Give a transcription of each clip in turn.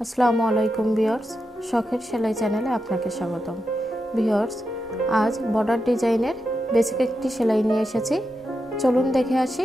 আসসালামু আলাইকুম ভিউয়ার্স, শখের সেলাই চ্যানেলে আপনাকে স্বাগতম। ভিউয়ার্স, আজ বর্ডার ডিজাইনের বেসিক একটি সেলাই নিয়ে এসেছি, চলুন দেখে আসি।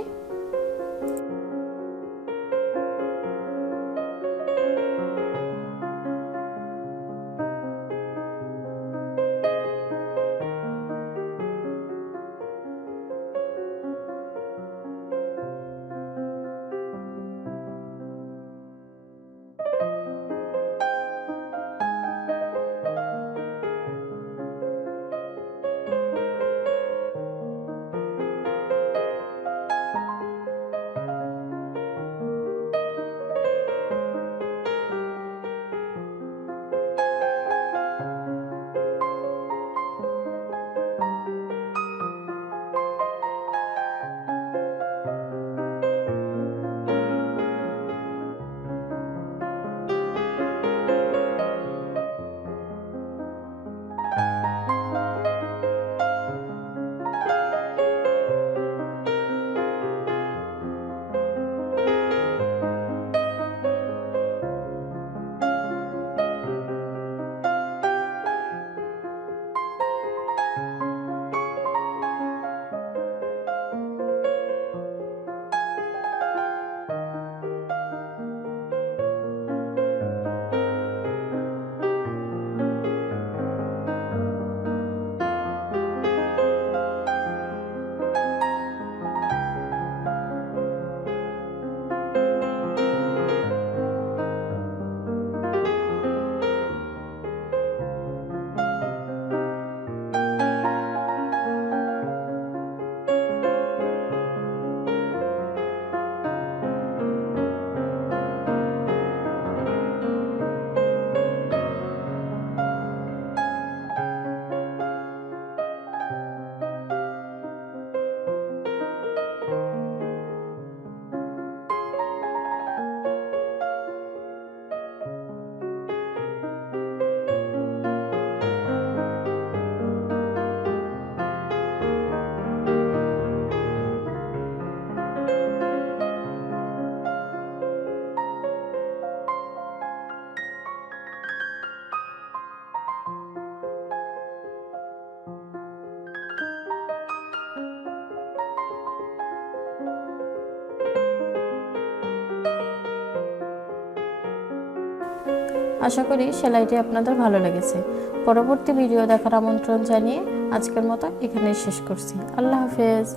আশা করি সেলাইটি আপনাদের ভালো লেগেছে। পরবর্তী ভিডিও দেখার আমন্ত্রণ জানিয়ে আজকের মতো এখানেই শেষ করছি। আল্লাহ হাফেজ।